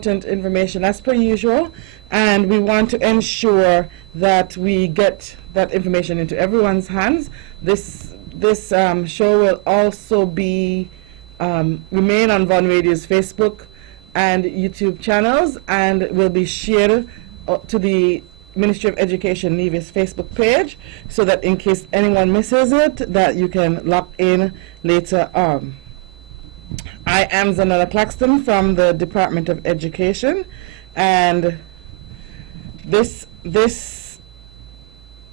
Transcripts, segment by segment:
information as per usual, and we want to ensure that we get that information into everyone's hands. This show will also be remain on Von Radio's Facebook and YouTube channels, and will be shared to the Ministry of Education Nevis Facebook page, so that in case anyone misses it, that you can lock in later on. I am Zanella Claxton from the Department of Education, and this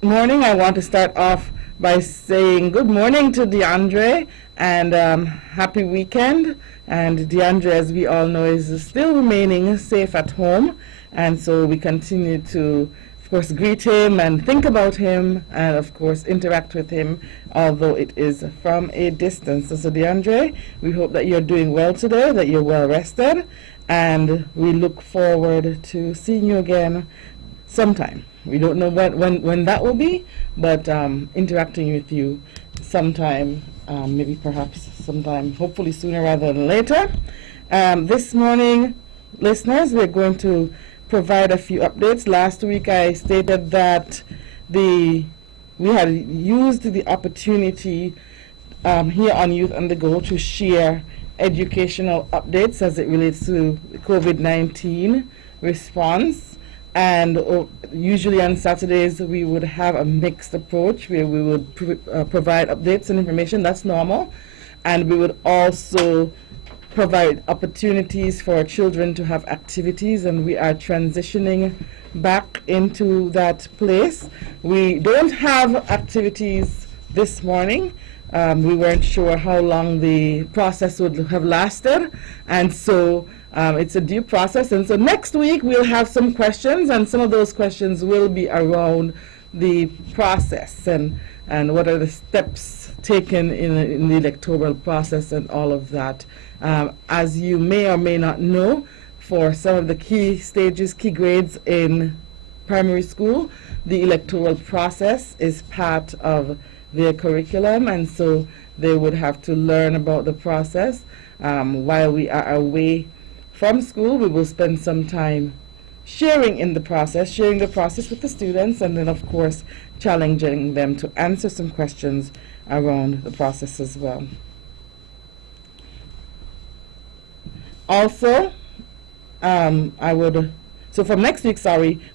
morning I want to start off by saying good morning to DeAndre, and happy weekend. And DeAndre, as we all know, is still remaining safe at home, and so we continue to, of course, greet him and think about him, and of course interact with him, although it is from a distance. So DeAndre, we hope that you're doing well today, that you're well rested, and we look forward to seeing you again sometime. We don't know when that will be, but interacting with you sometime, maybe perhaps sometime, hopefully sooner rather than later. This morning, listeners, we're going to provide a few updates. Last week I stated that we had used the opportunity here on Youth on the Go to share educational updates as it relates to COVID-19 response, and usually on Saturdays we would have a mixed approach where we would provide updates and information. That's normal, and we would also provide opportunities for children to have activities, and we are transitioning back into that place. We don't have activities this morning. We weren't sure how long the process would have lasted, and so it's a due process. And so next week we'll have some questions, and some of those questions will be around the process and what are the steps taken in the electoral process and all of that. As you may or may not know, for some of the key stages, key grades in primary school, the electoral process is part of their curriculum, and so they would have to learn about the process. While we are away from school, we will spend some time sharing the process with the students, and then of course challenging them to answer some questions around the process as well. Also, so from next week,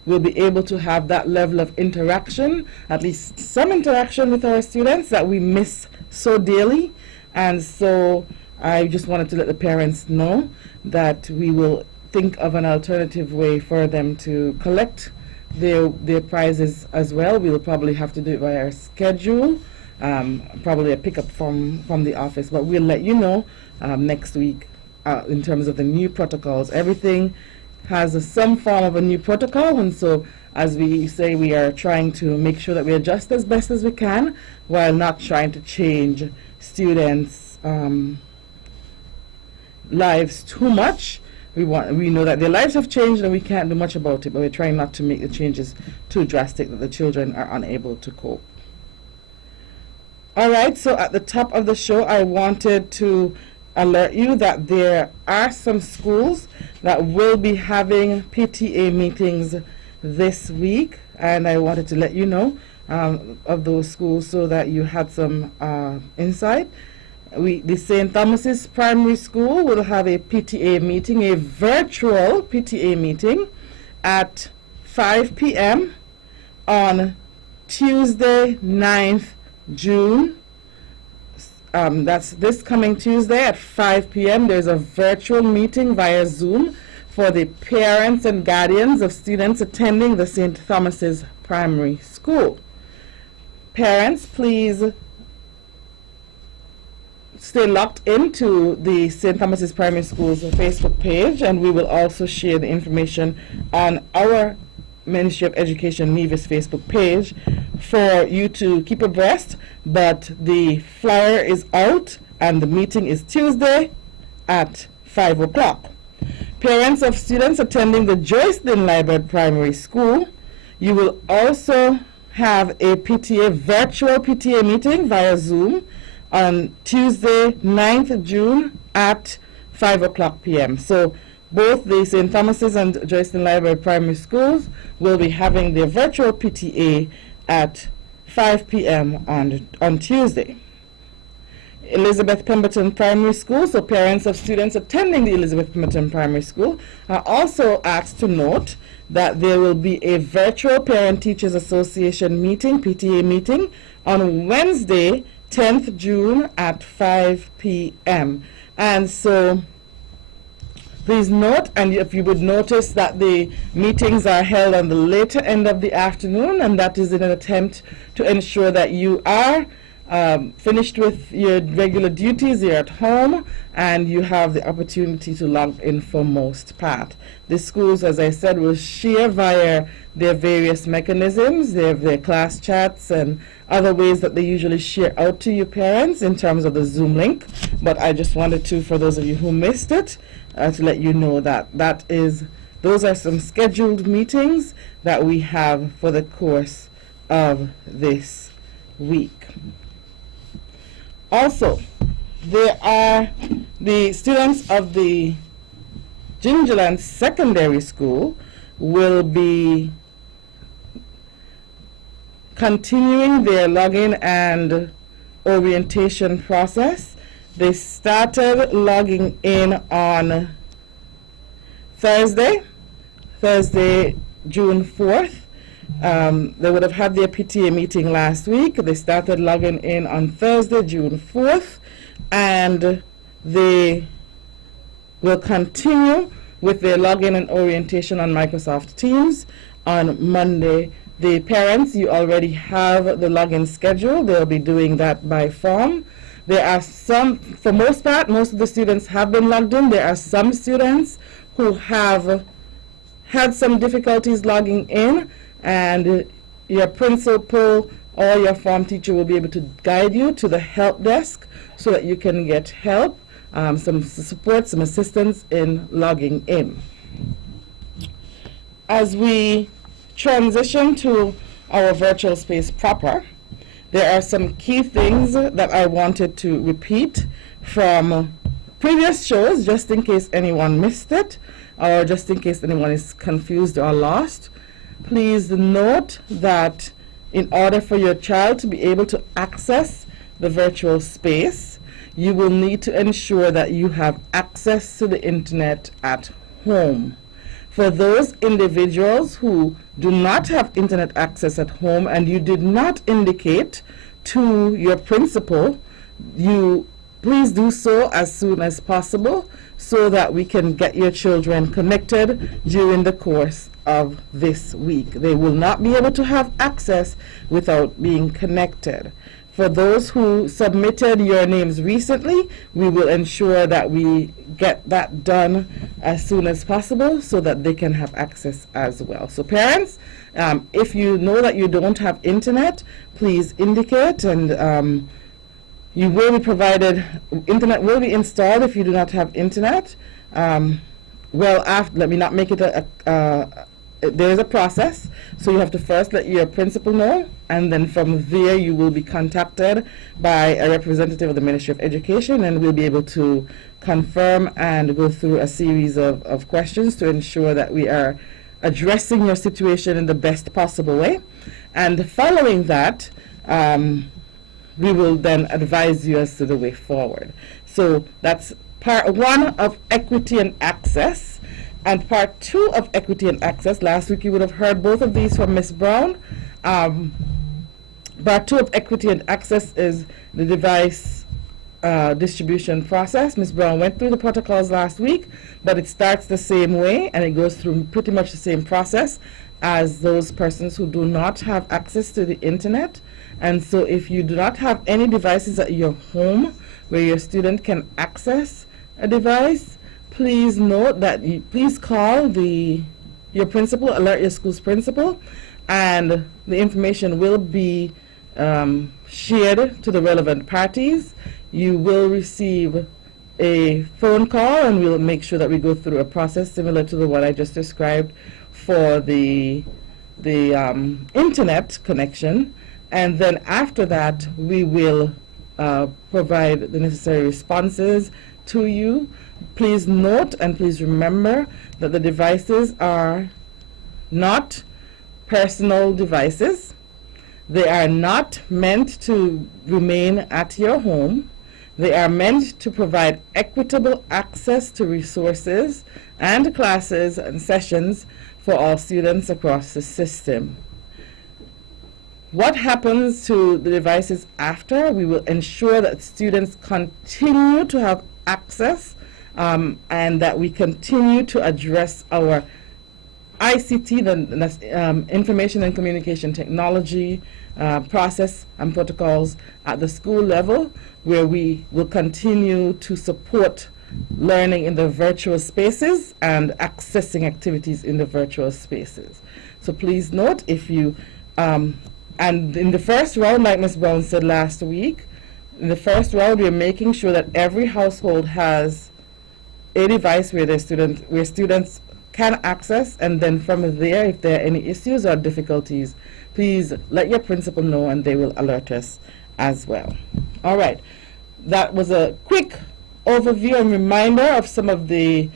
we'll be able to have that level of interaction, at least some interaction with our students that we miss so dearly. And so I just wanted to let the parents know that we will think of an alternative way for them to collect their prizes as well. We will probably have to do it by our schedule, probably a pickup from the office, but we'll let you know next week. In terms of the new protocols, everything has some form of a new protocol, and so as we say, we are trying to make sure that we adjust as best as we can while not trying to change students' lives too much. We know that their lives have changed and we can't do much about it, but we're trying not to make the changes too drastic that the children are unable to cope. All right, so at the top of the show, I wanted to alert you that there are some schools that will be having PTA meetings this week, and I wanted to let you know of those schools so that you had some insight. The St. Thomas's Primary School will have a PTA meeting, a virtual PTA meeting at 5 p.m. on Tuesday, 9th June. That's this coming Tuesday at 5 p.m. There's a virtual meeting via Zoom for the parents and guardians of students attending the St. Thomas's Primary School. Parents, please stay locked into the St. Thomas's Primary School's Facebook page, and we will also share the information on our Ministry of Education Nevis Facebook page for you to keep abreast. But the flyer is out, and the meeting is Tuesday at 5 o'clock. Parents of students attending the Joycelyn Library Primary School, you will also have a virtual PTA meeting via Zoom on Tuesday, 9th June at 5 o'clock p.m. So both the St. Thomas's and Joyston Library Primary Schools will be having their virtual PTA at 5 p.m. on Tuesday. Elizabeth Pemberton Primary School, so parents of students attending the Elizabeth Pemberton Primary School are also asked to note that there will be a virtual Parent Teachers Association meeting, PTA meeting, on Wednesday, 10th June at 5 p.m. And so please note, and if you would notice that the meetings are held on the later end of the afternoon, and that is in an attempt to ensure that you are finished with your regular duties, you're at home, and you have the opportunity to log in for most part. The schools, as I said, will share via their various mechanisms, their class chats and other ways that they usually share out to you parents in terms of the Zoom link. But I just wanted to, for those of you who missed it, to let you know that those are some scheduled meetings that we have for the course of this week. Also, there are the students of the Gingerland Secondary School will be continuing their login and orientation process. They started logging in on Thursday, June 4th. They would have had their PTA meeting last week. They started logging in on Thursday, June 4th, and they will continue with their login and orientation on Microsoft Teams on Monday. The parents, you already have the login schedule. They'll be doing that by form. There are some, for most part, most of the students have been logged in. There are some students who have had some difficulties logging in, and your principal or your form teacher will be able to guide you to the help desk so that you can get help, some support, some assistance in logging in. As we transition to our virtual space proper, there are some key things that I wanted to repeat from previous shows, just in case anyone missed it, or just in case anyone is confused or lost. Please note that in order for your child to be able to access the virtual space, you will need to ensure that you have access to the internet at home. For those individuals who do not have internet access at home and you did not indicate to your principal, you please do so as soon as possible so that we can get your children connected during the course of this week. They will not be able to have access without being connected. For those who submitted your names recently, we will ensure that we get that done as soon as possible so that they can have access as well. So parents, if you know that you don't have internet, please indicate, and you will be provided, internet will be installed if you do not have internet. Let me not make it there is a process, so you have to first let your principal know, and then from there you will be contacted by a representative of the Ministry of Education, and we'll be able to confirm and go through a series of questions to ensure that we are addressing your situation in the best possible way. And following that, we will then advise you as to the way forward. So that's part one of equity and access. And part two of equity and access, last week you would have heard both of these from Ms. Brown. Part two of equity and access is the device distribution process. Ms. Brown went through the protocols last week, but it starts the same way and it goes through pretty much the same process as those persons who do not have access to the internet. And so if you do not have any devices at your home where your student can access a device, please note that please call your principal, alert your school's principal, and the information will be shared to the relevant parties. You will receive a phone call, and we'll make sure that we go through a process similar to the one I just described for the internet connection, and then after that we will provide the necessary responses to you. Please note and please remember that the devices are not personal devices. They are not meant to remain at your home. They are meant to provide equitable access to resources and classes and sessions for all students across the system. What happens to the devices after? We will ensure that students continue to have access and that we continue to address our ICT, the information and communication technology process and protocols at the school level, where we will continue to support learning in the virtual spaces and accessing activities in the virtual spaces. So please note, if you, and in the first round, like Ms. Brown said last week, in the first round we're making sure that every household has a device where students can access, and then from there, if there are any issues or difficulties, please let your principal know and they will alert us as well. All right, that was a quick overview and reminder of some of the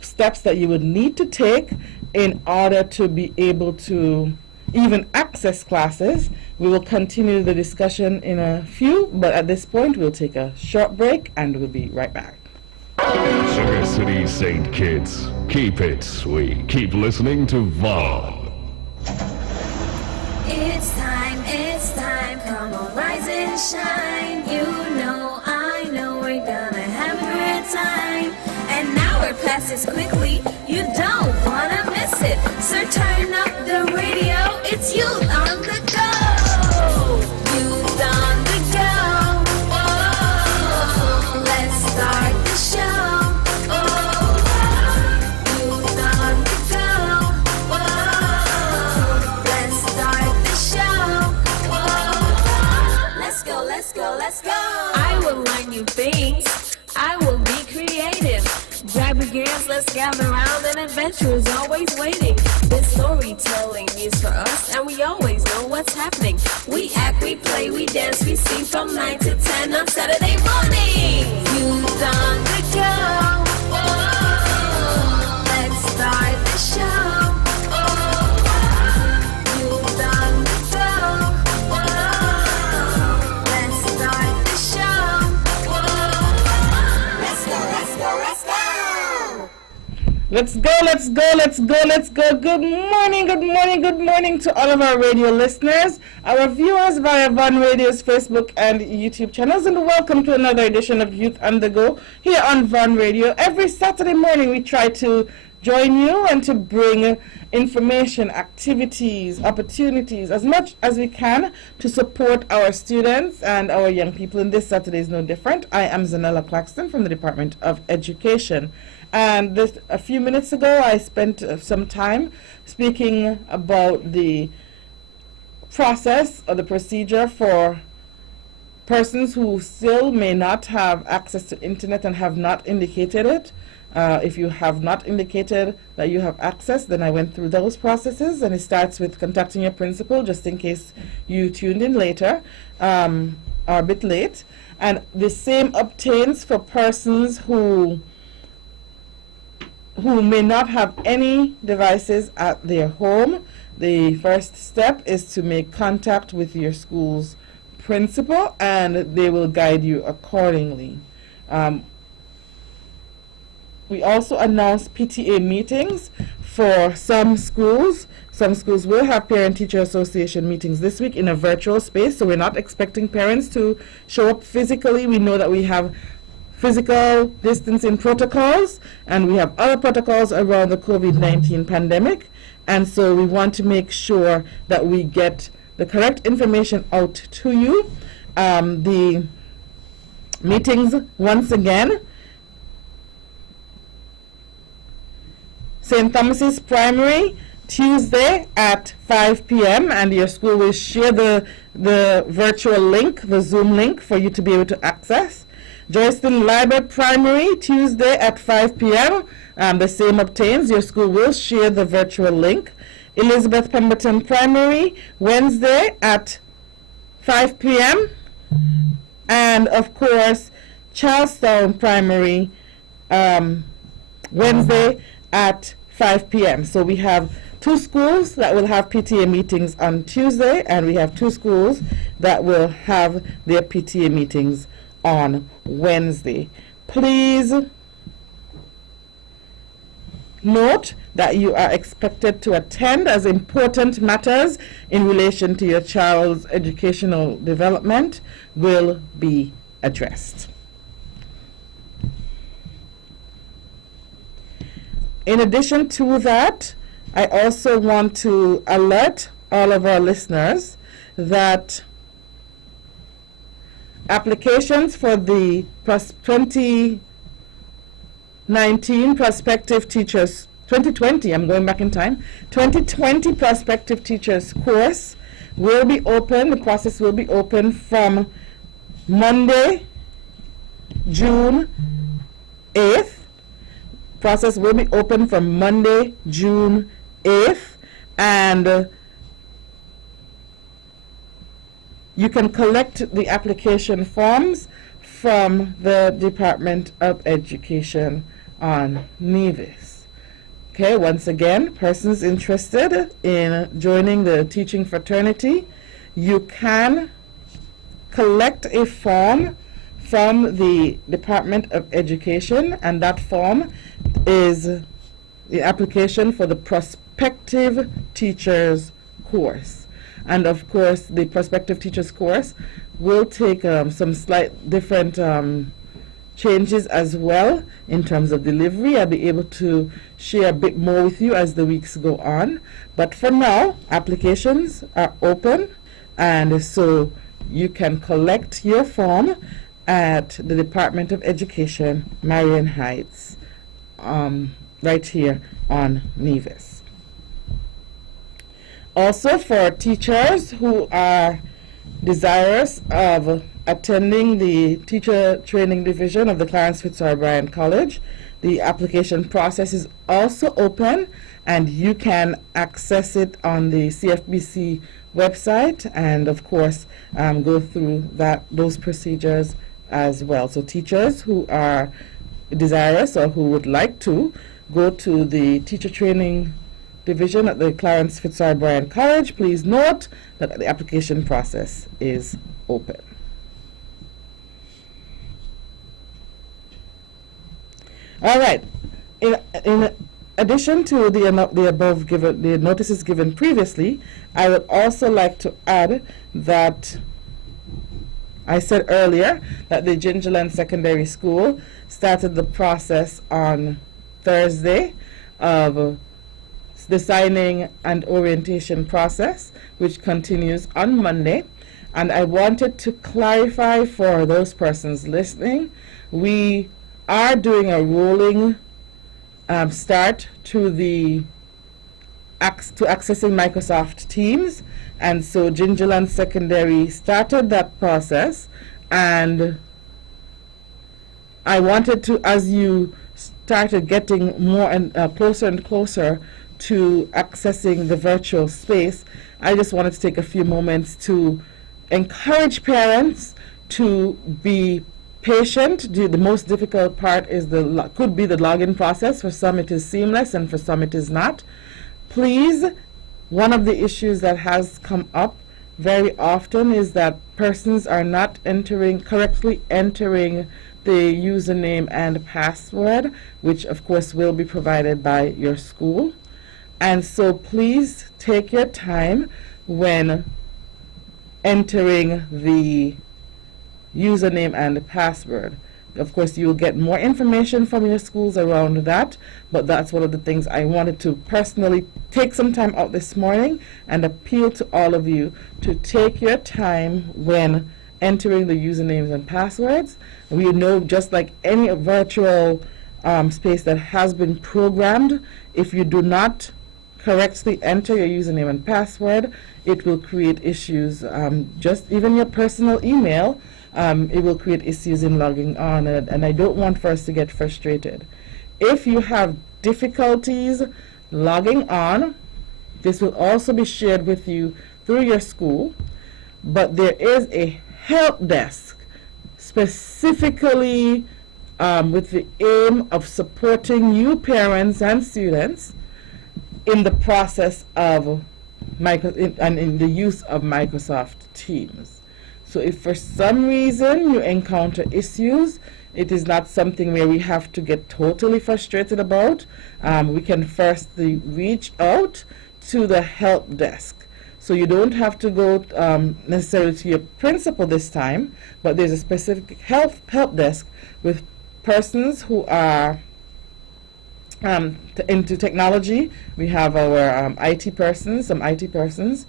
steps that you would need to take in order to be able to even access classes. We will continue the discussion in a few, but at this point we'll take a short break and we'll be right back. Sugar City St. Kitts, keep it sweet. Keep listening to Vaughn. It's time, come on, rise and shine. You know, I know we're gonna have a great time. And now we're past this quickly, you don't wanna miss it. So turn up the radio, it's Youth on the Go. Youth on the Go. Oh, let's start the show. Oh, Youth on the Go. Oh, let's start the show. Oh, let's go. I will learn new things. I will be creative. Grab your gears, let's gather around, and adventure is always waiting. This storytelling is for us, and we always know what's happening. We act, we play, we dance, we sing from 9 to 10 on Saturday morning. Youth on the go. Oh, let's start the show. Oh, youth on the go. Oh, let's start the show. Oh, let's go. Let's go. Good morning to all of our radio listeners, our viewers via Von Radio's Facebook and YouTube channels, and welcome to another edition of Youth on the Go here on Von Radio. Every Saturday morning we try to join you and to bring information, activities, opportunities, as much as we can to support our students and our young people, and this Saturday is no different. I am Zanella Claxton from the Department of Education. And a few minutes ago, I spent some time speaking about the process or the procedure for persons who still may not have access to internet and have not indicated it. If you have not indicated that you have access, then I went through those processes, and it starts with contacting your principal, just in case you tuned in later or a bit late. And the same obtains for persons who may not have any devices at their home. The first step is to make contact with your school's principal, and they will guide you accordingly. We also announced PTA meetings for some schools. Some schools will have Parent-Teacher Association meetings this week in a virtual space, so we're not expecting parents to show up physically. We know that we have physical distancing protocols, and we have other protocols around the COVID-19 pandemic, and so we want to make sure that we get the correct information out to you. The meetings, once again, St. Thomas's Primary, Tuesday at 5 p.m., and your school will share the virtual link, the Zoom link, for you to be able to access. Joyston Library Primary, Tuesday at 5 p.m. The same obtains. Your school will share the virtual link. Elizabeth Pemberton Primary, Wednesday at 5 p.m. And, of course, Charlestown Primary Wednesday at 5 p.m. So we have 2 schools that will have PTA meetings on Tuesday, and we have 2 schools that will have their PTA meetings on Wednesday. Please note that you are expected to attend, as important matters in relation to your child's educational development will be addressed. In addition to that, I also want to alert all of our listeners that applications for the 2019 Prospective Teachers, 2020, I'm going back in time, 2020 Prospective Teachers course will be open. The process will be open from Monday, June 8th. Process will be open from Monday, June 8th, and you can collect the application forms from the Department of Education on Nevis. Okay, once again, persons interested in joining the teaching fraternity, you can collect a form from the Department of Education, and that form is the application for the Prospective Teachers course. And of course, the Prospective Teachers course will take some slight different changes as well in terms of delivery. I'll be able to share a bit more with you as the weeks go on. But for now, applications are open, and so you can collect your form at the Department of Education, Marion Heights, right here on Nevis. Also, for teachers who are desirous of attending the Teacher Training Division of the Clarence Fitzroy Bryan College, the application process is also open, and you can access it on the CFBC website, and of course go through those procedures as well. So teachers who are desirous or who would like to go to the Teacher Training Division at the Clarence Fitzroy Bryan College, please note that the application process is open. All right. In addition to the above given, the notices given previously, I would also like to add that I said earlier that the Gingerland Secondary School started the process on Thursday of the signing and orientation process, which continues on Monday. And I wanted to clarify for those persons listening, we are doing a rolling start to accessing Microsoft Teams, and so Gingerland Secondary started that process, and I wanted to, as you started getting more and closer to accessing the virtual space, I just wanted to take a few moments to encourage parents to be patient. The most difficult part is could be the login process. For some it is seamless, and for some it is not. Please, one of the issues that has come up very often is that persons are not correctly entering the username and password, which of course will be provided by your school. And so please take your time when entering the username and password. Of course, you will get more information from your schools around that, but that's one of the things I wanted to personally take some time out this morning and appeal to all of you to take your time when entering the usernames and passwords. We know, just like any virtual space that has been programmed, if you do not correctly enter your username and password, it will create issues. Just even your personal email, it will create issues in logging on, and I don't want for us to get frustrated. If you have difficulties logging on, this will also be shared with you through your school, but there is a help desk specifically with the aim of supporting you parents and students in the process of in the use of Microsoft Teams. So if for some reason you encounter issues, it is not something where we have to get totally frustrated about. We can firstly reach out to the help desk. So you don't have to go necessarily to your principal this time, but there's a specific help desk with persons who are into technology. We have our IT persons, some IT persons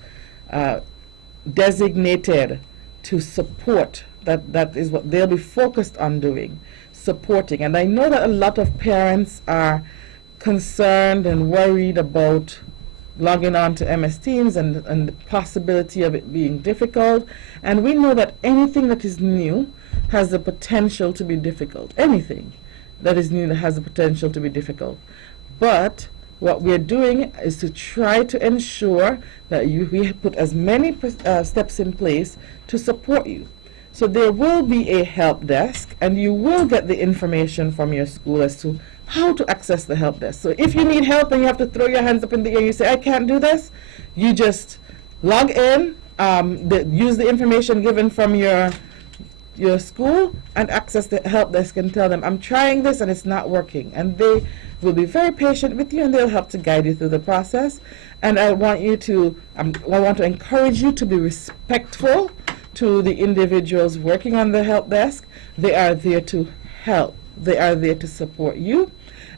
designated to support. That is what they'll be focused on doing, supporting. And I know that a lot of parents are concerned and worried about logging on to MS Teams and the possibility of it being difficult. And we know that anything that is new has the potential to be difficult. Anything that is new that has the potential to be difficult. But what we're doing is to try to ensure that we put as many steps in place to support you. So there will be a help desk, and you will get the information from your school as to how to access the help desk. So if you need help and you have to throw your hands up in the air, you say, I can't do this, you just log in, use the information given from your school and access the help desk and tell them, I'm trying this and it's not working. And they will be very patient with you, and they'll help to guide you through the process. And I want to encourage you to be respectful to the individuals working on the help desk. They are there to help. They are there to support you.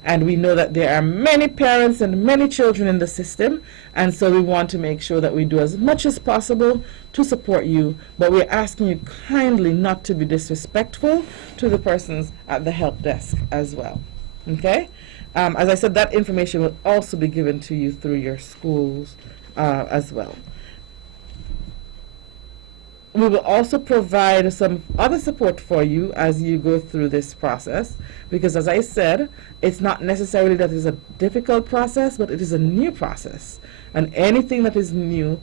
And we know that there are many parents and many children in the system, and so we want to make sure that we do as much as possible to support you, but we're asking you kindly not to be disrespectful to the persons at the help desk as well. Okay? As I said, that information will also be given to you through your schools as well. We will also provide some other support for you as you go through this process, because as I said, it's not necessarily that it's a difficult process, but it is a new process. And anything that is new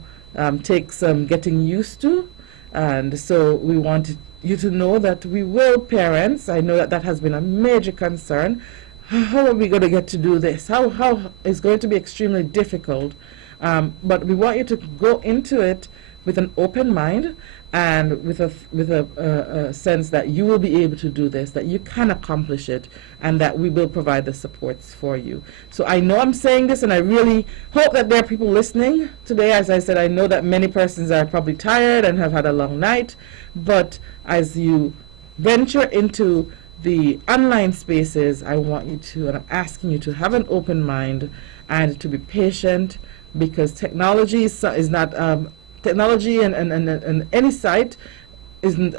takes some getting used to. And so we want you to know that we will, parents, I know that that has been a major concern. How are we going to get to do this? How is going to be extremely difficult. But we want you to go into it with an open mind and with a sense that you will be able to do this, that you can accomplish it, and that we will provide the supports for you. So I know I'm saying this, and I really hope that there are people listening today. As I said, I know that many persons are probably tired and have had a long night, but as you venture into the online spaces, I want you to, and I'm asking you to have an open mind and to be patient, because technology is not technology and any site isn't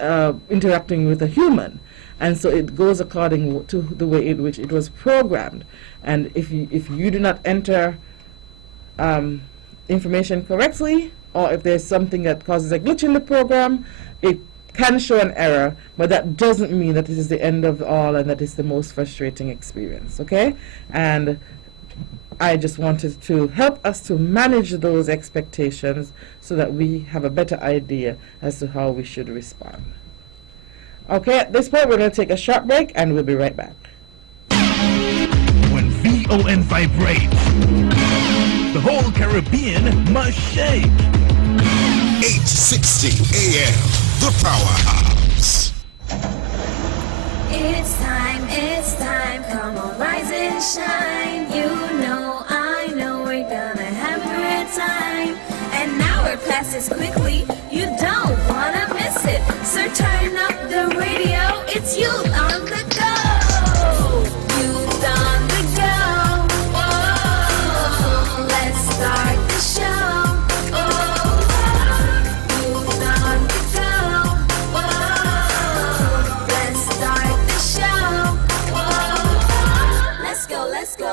interacting with a human, and so it goes according to the way in which it was programmed. And if you do not enter information correctly, or if there's something that causes a glitch in the program, it can show an error, but that doesn't mean that it is the end of all and that it's the most frustrating experience. Okay? And I just wanted to help us to manage those expectations so that we have a better idea as to how we should respond. Okay, at this point we're going to take a short break and we'll be right back. When VON vibrates, the whole Caribbean must shake. 860 AM, the powerhouse. It's time, come on, rise and shine. You know, I know we're gonna have a great time. And now we're past this quickly, you don't wanna miss it. So turn up the radio, it's youth on the go. Youth on the go. Whoa, let's start the show. Oh, youth on the go. Whoa, let's start the show. Whoa,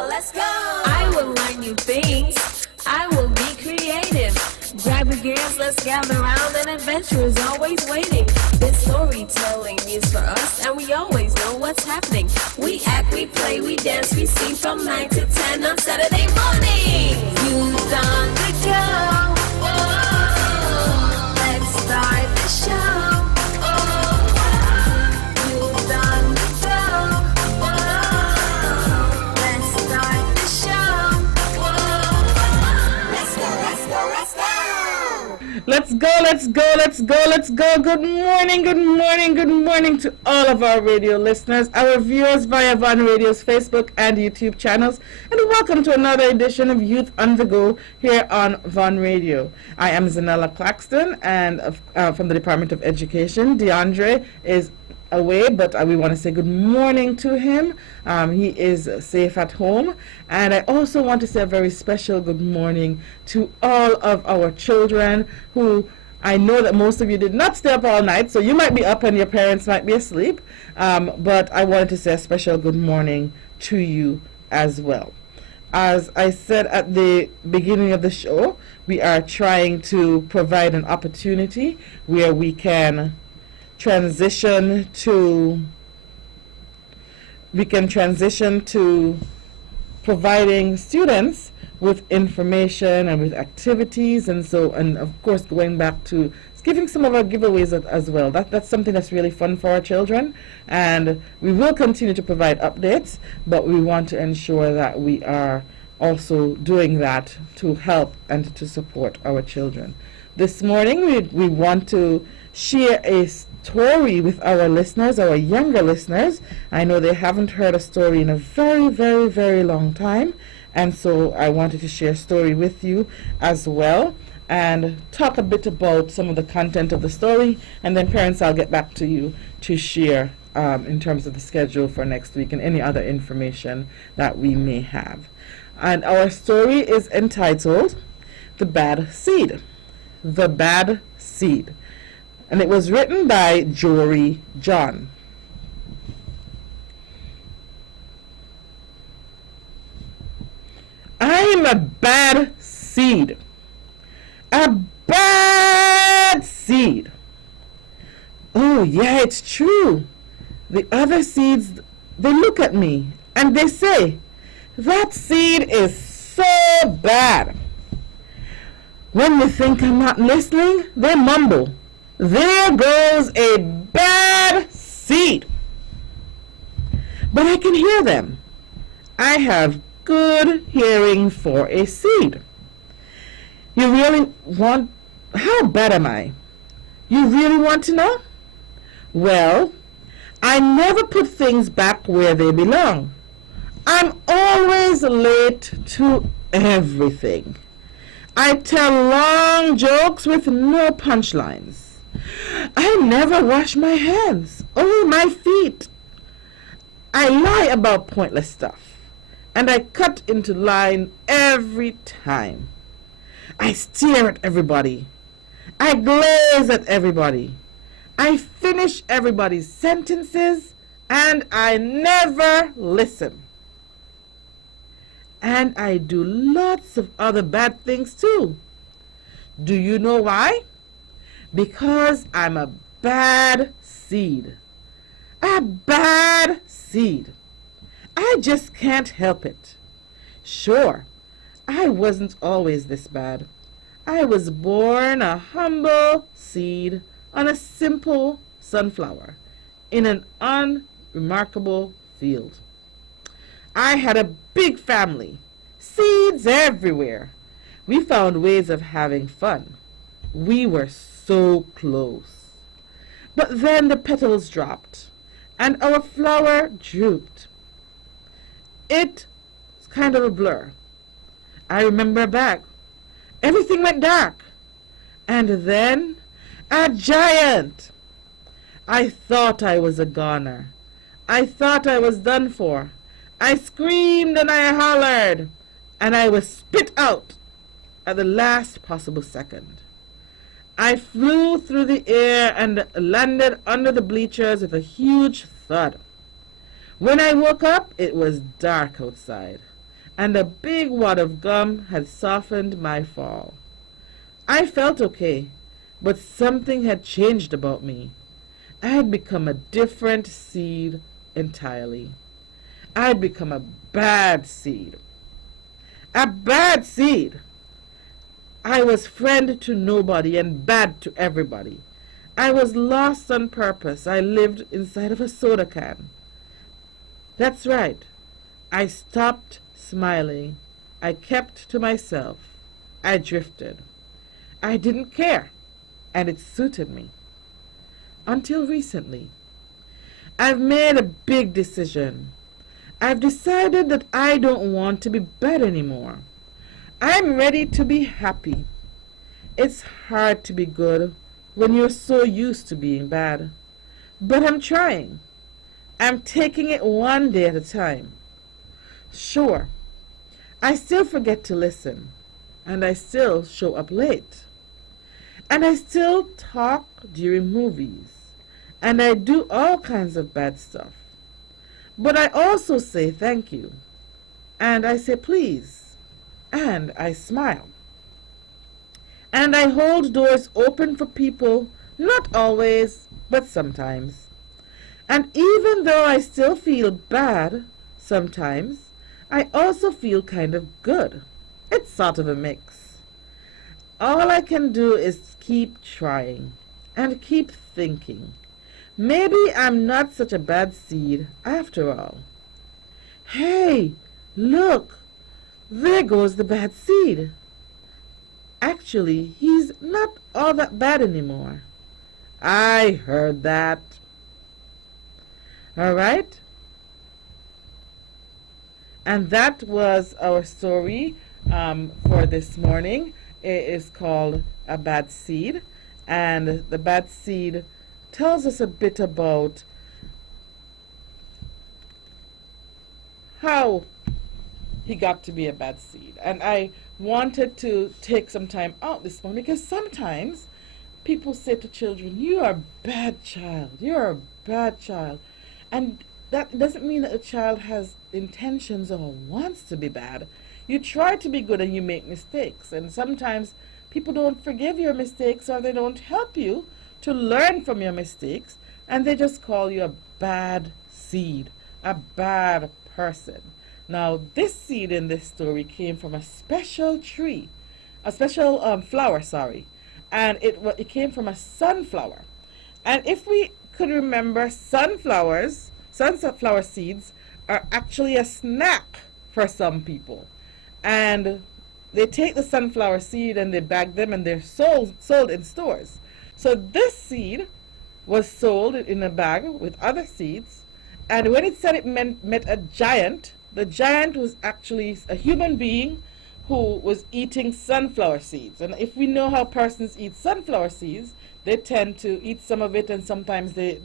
let's go. I will learn new things. I will be creative. Grab your gears, let's gather around, and adventure is always waiting. This storytelling is for us, and we always know what's happening. We act, we play, we dance, we sing from 9 to 10 on Saturday morning. Youth on the go. Whoa, let's start the show. Oh, Let's go, let's go, let's go, let's go. Good morning, good morning, good morning to all of our radio listeners, our viewers via Von Radio's Facebook and YouTube channels, and welcome to another edition of Youth on the Go here on Von Radio. I am Zanella Claxton, and from the Department of Education. DeAndre is away, but we want to say good morning to him. He is safe at home, and I also want to say a very special good morning to all of our children who I know that most of you did not stay up all night, so you might be up and your parents might be asleep, but I wanted to say a special good morning to you as well. As I said at the beginning of the show, we are trying to provide an opportunity where we can transition to providing students with information and with activities, and of course going back to giving some of our giveaways as well. That's something that's really fun for our children, and we will continue to provide updates, but we want to ensure that we are also doing that to help and to support our children. This morning we want to share a story with our listeners, our younger listeners. I know they haven't heard a story in a very, very, very long time, and so I wanted to share a story with you as well and talk a bit about some of the content of the story, and then parents, I'll get back to you to share in terms of the schedule for next week and any other information that we may have. And our story is entitled The Bad Seed. The Bad Seed. And it was written by Jory John. I'm a bad seed. A bad seed. Oh, yeah, it's true. The other seeds, they look at me and they say, that seed is so bad. When they think I'm not listening, they mumble, there goes a bad seed. But I can hear them. I have good hearing for a seed. You really want, how bad am I? You really want to know? Well, I never put things back where they belong. I'm always late to everything. I tell long jokes with no punchlines. I never wash my hands or my feet. I lie about pointless stuff, and I cut into line every time. I stare at everybody. I glaze at everybody. I finish everybody's sentences, and I never listen. And I do lots of other bad things too. Do you know why? Because I'm a bad seed. A bad seed. I just can't help it. Sure, I wasn't always this bad. I was born a humble seed on a simple sunflower in an unremarkable field. I had a big family, seeds everywhere. We found ways of having fun. We were so close. But then the petals dropped, and our flower drooped. It was kind of a blur. I remember back. Everything went dark. And then a giant. I thought I was a goner. I thought I was done for. I screamed and I hollered, and I was spit out at the last possible second. I flew through the air and landed under the bleachers with a huge thud. When I woke up, it was dark outside, and a big wad of gum had softened my fall. I felt okay, but something had changed about me. I had become a different seed entirely. I had become a bad seed. A bad seed! I was friend to nobody and bad to everybody. I was lost on purpose. I lived inside of a soda can. That's right. I stopped smiling. I kept to myself. I drifted. I didn't care, and it suited me. Until recently, I've made a big decision. I've decided that I don't want to be bad anymore. I'm ready to be happy. It's hard to be good when you're so used to being bad. But I'm trying. I'm taking it one day at a time. Sure, I still forget to listen, and I still show up late, and I still talk during movies, and I do all kinds of bad stuff. But I also say thank you, and I say please, and I smile. And I hold doors open for people, not always, but sometimes. And even though I still feel bad sometimes, I also feel kind of good. It's sort of a mix. All I can do is keep trying and keep thinking. Maybe I'm not such a bad seed after all. Hey, look, there goes the bad seed. Actually, he's not all that bad anymore. I heard that. All right? And that was our story for this morning. It is called A Bad Seed. And the bad seed tells us a bit about how he got to be a bad seed. And I wanted to take some time out this morning because sometimes people say to children, "You are a bad child. You're a bad child." And that doesn't mean that a child has intentions or wants to be bad. You try to be good and you make mistakes. And sometimes people don't forgive your mistakes or they don't help you to learn from your mistakes. And they just call you a bad seed, a bad person. Now, this seed in this story came from a special tree, a special flower, sorry. And it came from a sunflower. And if we could remember, sunflower seeds are actually a snack for some people. And they take the sunflower seed and they bag them and they're sold in stores. So this seed was sold in a bag with other seeds. And when it said it met a giant, the giant was actually a human being who was eating sunflower seeds. And if we know how persons eat sunflower seeds, they tend to eat some of it and sometimes they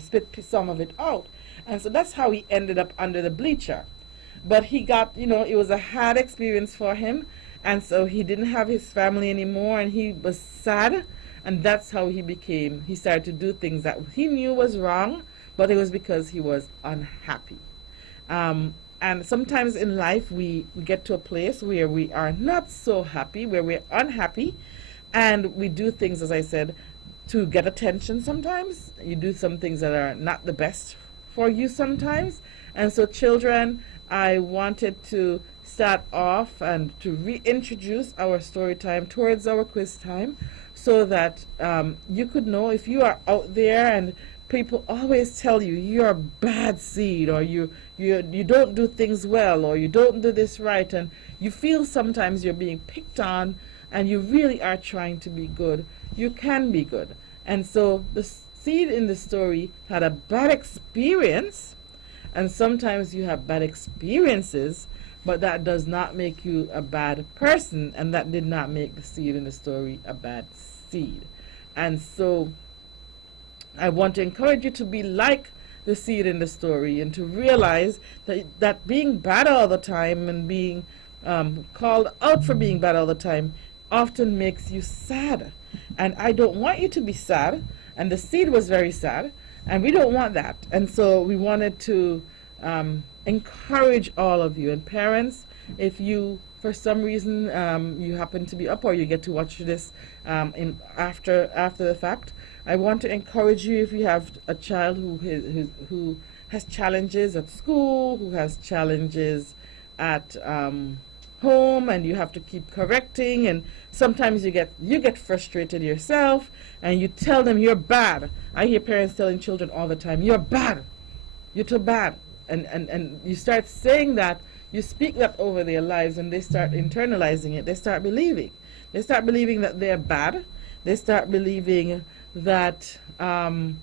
spit some of it out. And so that's how he ended up under the bleacher. But he got, it was a hard experience for him. And so he didn't have his family anymore and he was sad. And that's how he started to do things that he knew was wrong, but it was because he was unhappy. And sometimes in life we get to a place where we are not so happy, where we're unhappy, and we do things, as I said, to get attention sometimes. You do some things that are not the best for you sometimes. And so children, I wanted to start off and to reintroduce our story time towards our quiz time so that you could know if you are out there and people always tell you you're a bad seed or you don't do things well or you don't do this right and you feel sometimes you're being picked on and you really are trying to be good, you can be good. And so the seed in the story had a bad experience, and sometimes you have bad experiences, but that does not make you a bad person, and that did not make the seed in the story a bad seed. And so I want to encourage you to be like the seed in the story and to realize that being bad all the time and being called out for being bad all the time often makes you sad. And I don't want you to be sad, and the seed was very sad, and we don't want that. And so we wanted to encourage all of you. And parents, if you, for some reason, you happen to be up or you get to watch this after the fact, I want to encourage you, if you have a child who has challenges at school, who has challenges at home, and you have to keep correcting, and sometimes you get frustrated yourself, and you tell them you're bad. I hear parents telling children all the time, "You're bad. You're too bad," and you start saying that, you speak that over their lives, and they start internalizing it. They start believing. They start believing that they're bad. They start believing that nothing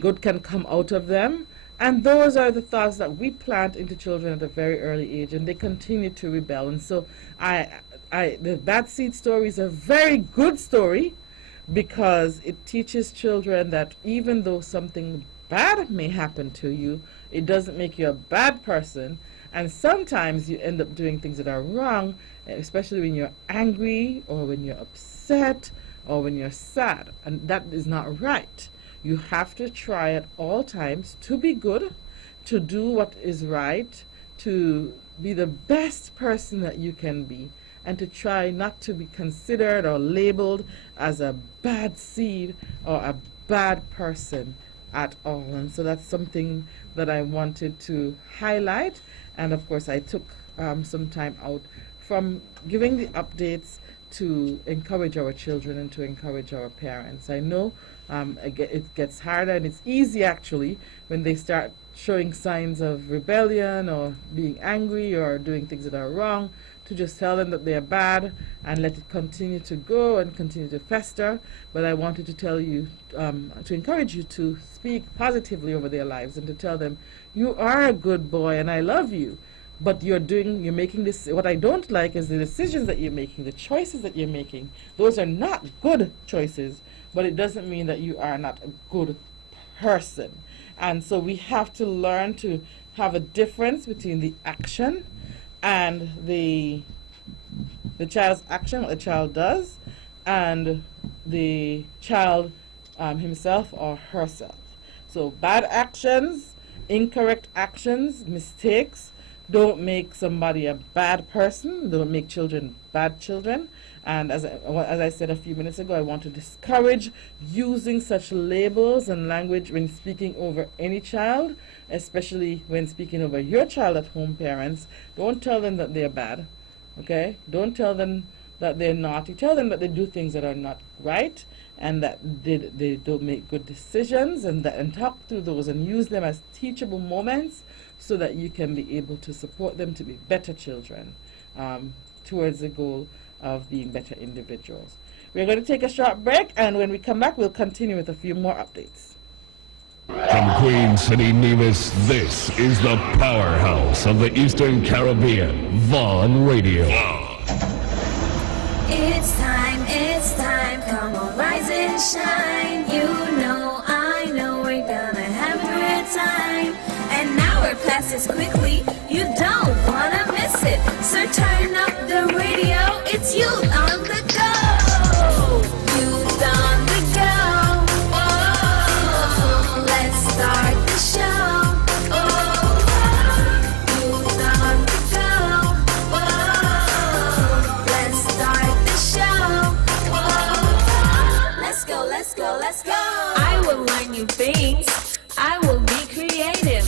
good can come out of them. And those are the thoughts that we plant into children at a very early age, and they continue to rebel. And so the Bad Seed story is a very good story because it teaches children that even though something bad may happen to you, it doesn't make you a bad person. And sometimes you end up doing things that are wrong, especially when you're angry or when you're upset or when you're sad. And that is not right. You have to try at all times to be good, to do what is right, to be the best person that you can be, and to try not to be considered or labeled as a bad seed or a bad person at all. And so that's something that I wanted to highlight. And of course, I took some time out from giving the updates to encourage our children and to encourage our parents. I know it gets harder, and it's easy actually when they start showing signs of rebellion or being angry or doing things that are wrong, to just tell them that they are bad and let it continue to go and continue to fester. But I wanted to tell you, to encourage you to speak positively over their lives and to tell them, you are a good boy and I love you. But you're making this. What I don't like is the decisions that you're making, the choices that you're making. Those are not good choices, but it doesn't mean that you are not a good person. And so we have to learn to have a difference between the action and the child's action, what the child does, and the child himself or herself. So bad actions, incorrect actions, mistakes don't make somebody a bad person, don't make children bad children. And as I said a few minutes ago, I want to discourage using such labels and language when speaking over any child, especially when speaking over your child at home, parents. Don't tell them that they're bad, okay? Don't tell them that they're naughty. Tell them that they do things that are not right and that they don't make good decisions, and talk through those and use them as teachable moments so that you can be able to support them to be better children towards the goal of being better individuals. We're going to take a short break, and when we come back, we'll continue with a few more updates. From Queen City, Nevis, this is the powerhouse of the Eastern Caribbean, Vaughn Radio. It's time, come on, rise and shine. You know, I know we're gonna have a great time. And now we're past this quickly, you don't wanna miss it. So turn up the radio, it's youth on the go. Youth on the go. Oh, let's start the show. Oh, youth on the go. Oh, let's start the show. Oh, let's go. I will learn new things. I will be creative.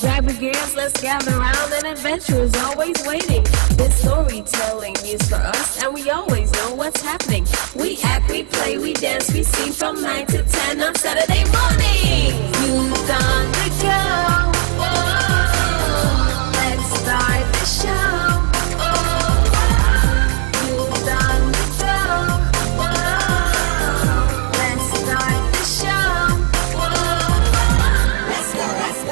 Grab your gears, let's gather around, and adventure is always waiting. This storytelling is for us, and we always know what's happening. We act, we play, we dance, we sing from 9 to 10 on Saturday morning. Youth on the go. Whoa, let's start the show. Oh, youth on the go. Whoa, let's start the show. Whoa, let's go. Let's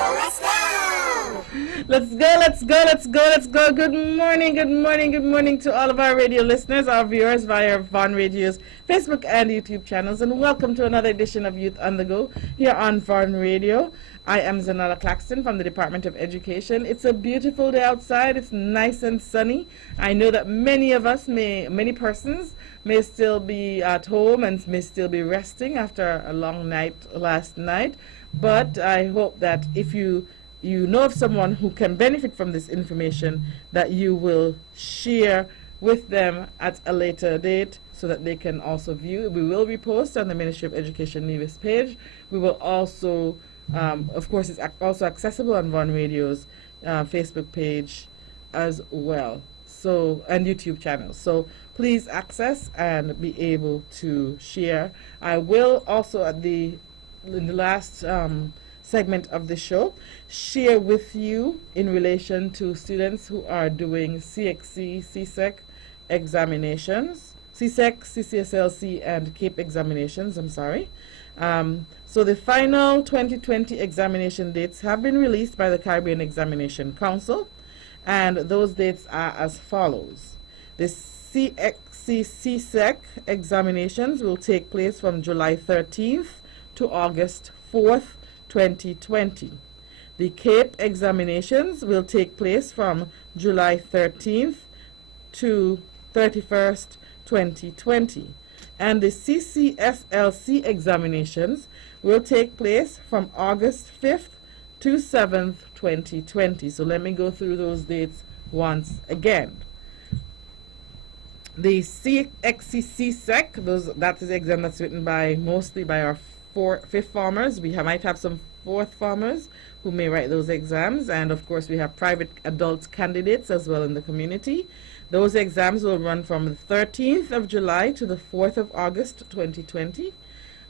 go. Good morning to all of our radio listeners, our viewers via Vaughn Radio's Facebook and YouTube channels, and welcome to another edition of Youth on the Go here on Vaughn Radio. I am Zanella Claxton from the Department of Education. It's a beautiful day outside. It's nice and sunny. I know that many persons may still be at home and may still be resting after a long night last night, but I hope that if you know of someone who can benefit from this information, that you will share with them at a later date so that they can also view. We will repost on the Ministry of Education Nevis page. We will also, of course, it's also accessible on Vaughn Radio's Facebook page as well, so, and YouTube channel. So please access and be able to share. I will also in the last segment of the show share with you in relation to students who are doing CXC, CSEC, examinations, CSEC, CCSLC, and CAPE examinations, I'm sorry. So the final 2020 examination dates have been released by the Caribbean Examination Council, and those dates are as follows. The CSEC examinations will take place from July 13th to August 4th, 2020. The CAPE examinations will take place from July 13th to 31st, 2020. And the CCSLC examinations will take place from August 5th to 7th, 2020. So let me go through those dates once again. The CXC-CSEC, that is the exam that's written mostly by our fifth formers. We might have some fourth formers who may write those exams, and of course we have private adult candidates as well in the community. Those exams will run from the 13th of July to the 4th of August 2020.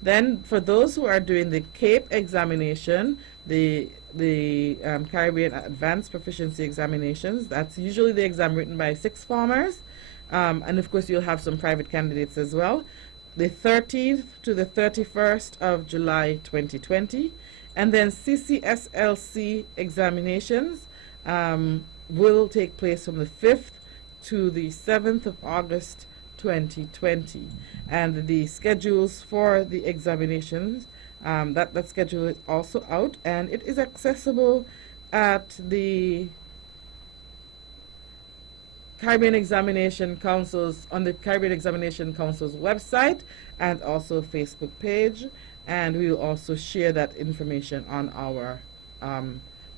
Then for those who are doing the CAPE examination, the Caribbean Advanced Proficiency Examinations, that's usually the exam written by sixth formers, and of course you'll have some private candidates as well. The 13th to the 31st of July 2020, and then CCSLC examinations will take place from the 5th to the 7th of August 2020. And the schedules for the examinations, that schedule is also out, and it is accessible at the Caribbean Examination Council's, on the Caribbean Examination Council's website and also Facebook page, and we will also share that information on our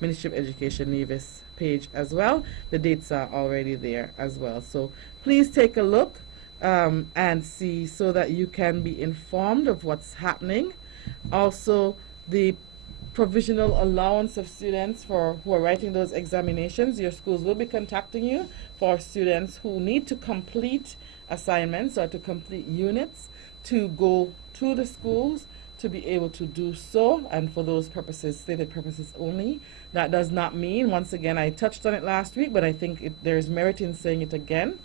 Ministry of Education Nevis page as well. The dates are already there as well, so please take a look and see so that you can be informed of what's happening. Also, the provisional allowance of students who are writing those examinations, your schools will be contacting you for students who need to complete assignments or to complete units to go to the schools to be able to do so, and for those purposes, stated purposes only. That does not mean, once again, I touched on it last week, but I think there is merit in saying it again.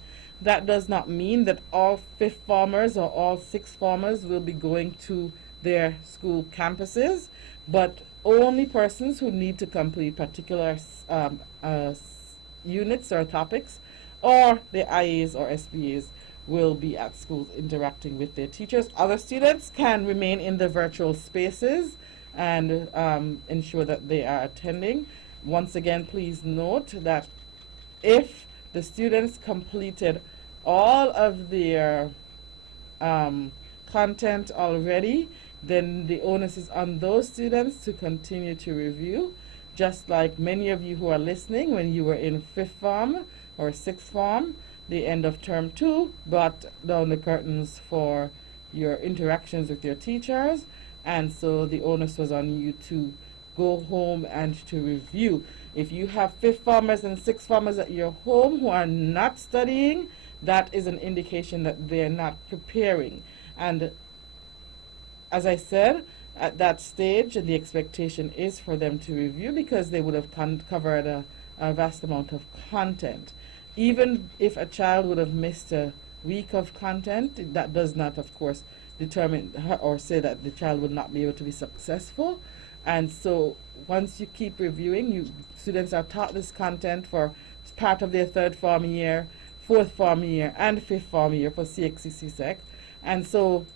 That does not mean that all fifth formers or all sixth formers will be going to their school campuses, but only persons who need to complete particular units or topics, or the IAs or SBAs, will be at schools interacting with their teachers. Other students can remain in the virtual spaces and ensure that they are attending. Once again, please note that if the students completed all of their content already, then the onus is on those students to continue to review, just like many of you who are listening, when you were in fifth form or sixth form, the end of term 2 brought down the curtains for your interactions with your teachers, and so the onus was on you to go home and to review. If you have fifth formers and sixth formers at your home who are not studying, that is an indication that they're not preparing. And as I said, at that stage, the expectation is for them to review because they would have covered a vast amount of content. Even if a child would have missed a week of content, that does not, of course, determine or say that the child would not be able to be successful. And so once you keep reviewing, students are taught this content for part of their third form year, fourth form year, and fifth form year for CXC-CSEC. And so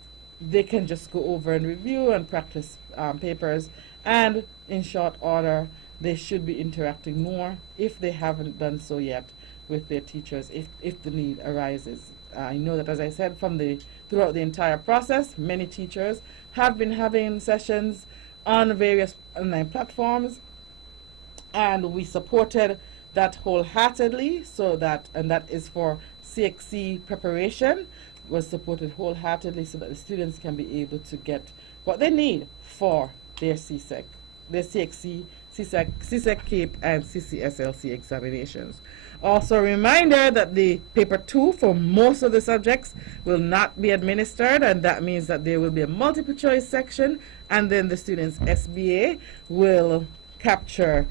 they can just go over and review and practice papers, and in short order, they should be interacting more if they haven't done so yet with their teachers if the need arises. I know that, as I said, throughout the entire process, many teachers have been having sessions on various online platforms, and we supported that wholeheartedly, and that is for CXC preparation, was supported wholeheartedly so that the students can be able to get what they need for their CSEC, their CXC, CSEC, CAPE, and CCSLC examinations. Also a reminder that the paper 2 for most of the subjects will not be administered, and that means that there will be a multiple choice section, and then the students' SBA will capture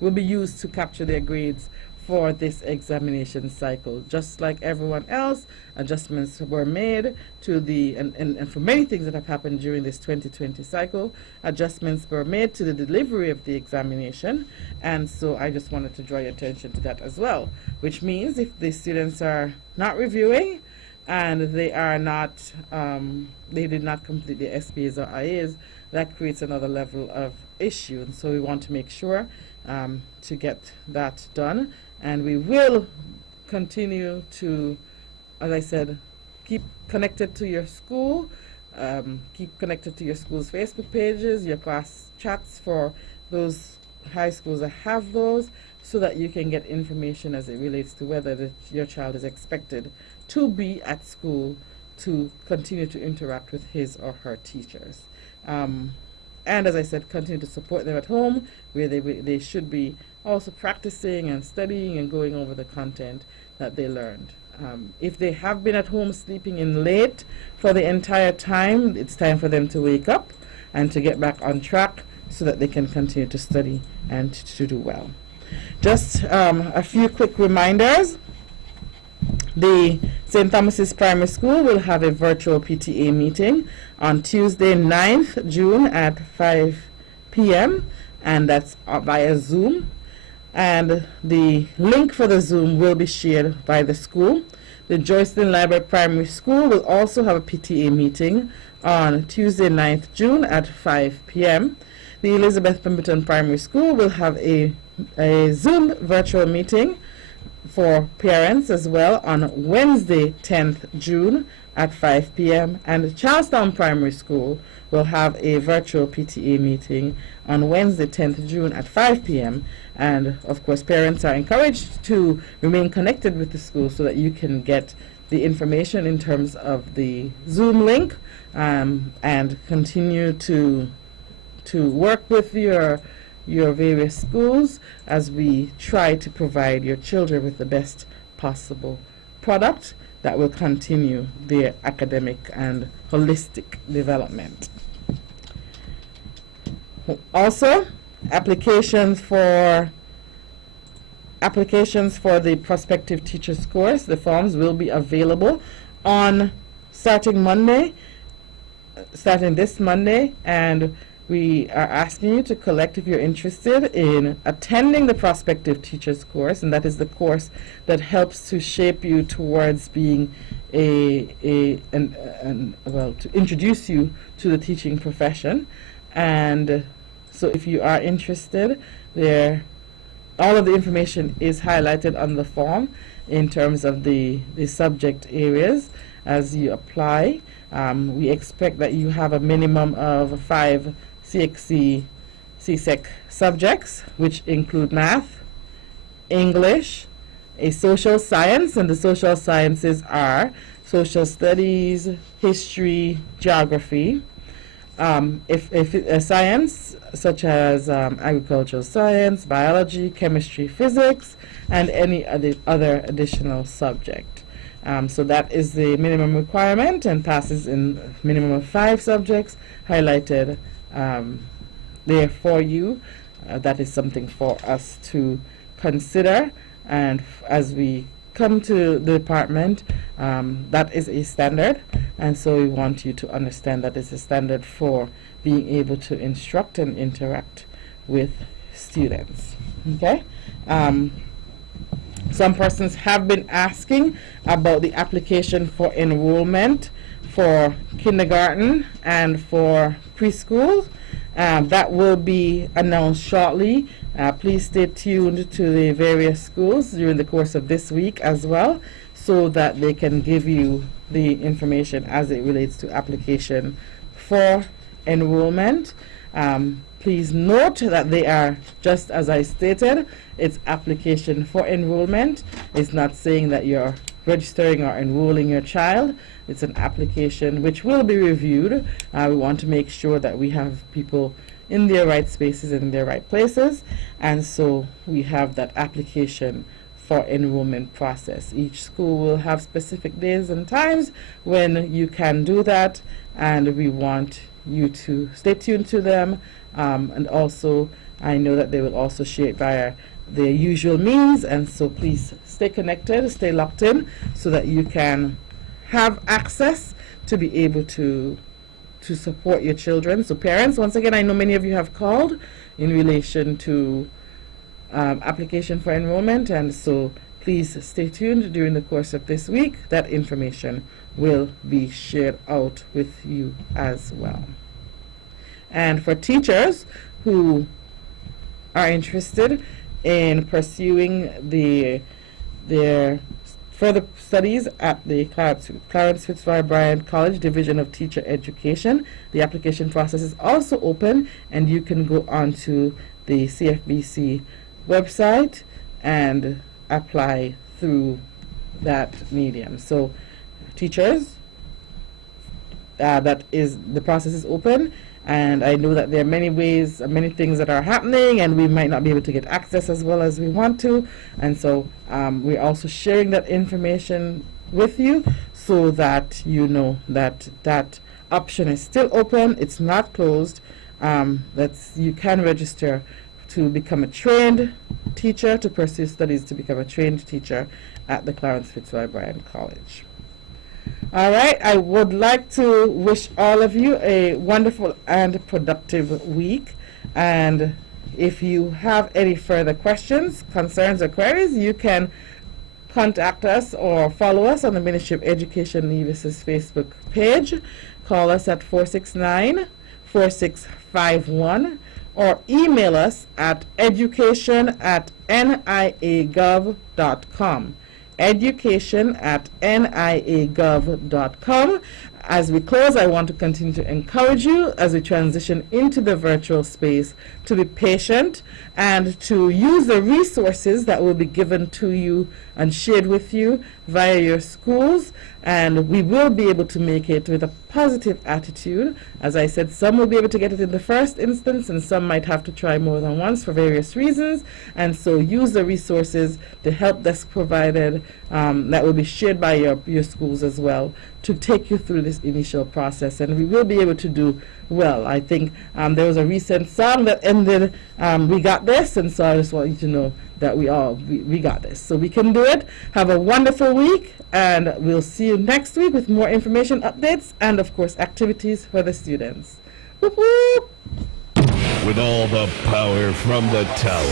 will be used to capture their grades for this examination cycle. Just like everyone else, adjustments were made to the, and for many things that have happened during this 2020 cycle, adjustments were made to the delivery of the examination. And so I just wanted to draw your attention to that as well, which means if the students are not reviewing and they are not, they did not complete the SPAs or IAs, that creates another level of issue. And so we want to make sure to get that done. And we will continue to, as I said, keep connected to your school, keep connected to your school's Facebook pages, your class chats for those high schools that have those, so that you can get information as it relates to whether your child is expected to be at school to continue to interact with his or her teachers. And as I said, continue to support them at home, where they should be also practicing and studying and going over the content that they learned. If they have been at home sleeping in late for the entire time, it's time for them to wake up and to get back on track so that they can continue to study and to do well. Just a few quick reminders. The St. Thomas's Primary School will have a virtual PTA meeting on Tuesday, 9th June at 5 p.m. and that's via Zoom. And the link for the Zoom will be shared by the school. The Joycelyn Library Primary School will also have a PTA meeting on Tuesday, 9th June at 5 p.m. The Elizabeth Pemberton Primary School will have a Zoom virtual meeting for parents as well on Wednesday, 10th June at 5 p.m. And the Charlestown Primary School will have a virtual PTA meeting on Wednesday, 10th June at 5 p.m. And of course, parents are encouraged to remain connected with the school so that you can get the information in terms of the Zoom link, and continue to work with your various schools as we try to provide your children with the best possible product that will continue their academic and holistic development. Also, applications for the prospective teachers course, the forms will be available on starting this Monday, and we are asking you to collect if you're interested in attending the prospective teachers course, and that is the course that helps to shape you towards being to introduce you to the teaching profession. And so if you are interested, all of the information is highlighted on the form in terms of the subject areas as you apply. We expect that you have a minimum of 5 CSEC subjects, which include math, English, a social science, and the social sciences are social studies, history, geography. If science, such as agricultural science, biology, chemistry, physics, and any other additional subject. So that is the minimum requirement, and passes in minimum of 5 subjects highlighted there for you. That is something for us to consider, and as we come to the department, that is a standard, and so we want you to understand that it's a standard for being able to instruct and interact with students. Okay. Some persons have been asking about the application for enrollment for kindergarten and for preschool. That will be announced shortly. Please stay tuned to the various schools during the course of this week as well, so that they can give you the information as it relates to application for enrollment. Please note that they are, just as I stated, it's application for enrollment. It's not saying that you're registering or enrolling your child. It's an application which will be reviewed. We want to make sure that we have people in their right spaces and in their right places, and so we have that application for enrollment process. Each school will have specific days and times when you can do that, and we want you to stay tuned to them, and also I know that they will also share it via their usual means, and so please stay connected, stay locked in, so that you can have access to be able to support your children. So parents, once again, I know many of you have called in relation to application for enrollment, and so please stay tuned during the course of this week. That information will be shared out with you as well. And for teachers who are interested in pursuing their further studies at the Clarence Fitzroy Bryant College Division of Teacher Education, the application process is also open, and you can go onto the CFBC website and apply through that medium. So teachers, the process is open, and I know that there are many ways, many things that are happening, and we might not be able to get access as well as we want to, and so we're also sharing that information with you so that you know that that option is still open. It's not closed. You can register to become a trained teacher, to pursue studies to become a trained teacher at the Clarence Fitzroy Bryant College. All right, I would like to wish all of you a wonderful and productive week. And if you have any further questions, concerns, or queries, you can contact us or follow us on the Ministry of Education Nevis's Facebook page. Call us at 469-4651 or email us at education@niagov.com. education@niagov.com. As we close, I want to continue to encourage you as we transition into the virtual space to be patient and to use the resources that will be given to you and shared with you via your schools, and we will be able to make it with a positive attitude. As I said, some will be able to get it in the first instance, and some might have to try more than once for various reasons, and so use the resources, the help desk provided that will be shared by your schools as well, to take you through this initial process, and we will be able to do well. I think there was a recent song that ended, "We got this," and so I just want you to know that we got this. So we can do it. Have a wonderful week, and we'll see you next week with more information, updates, and of course activities for the students. Whoop, whoop. With all the power from the tower.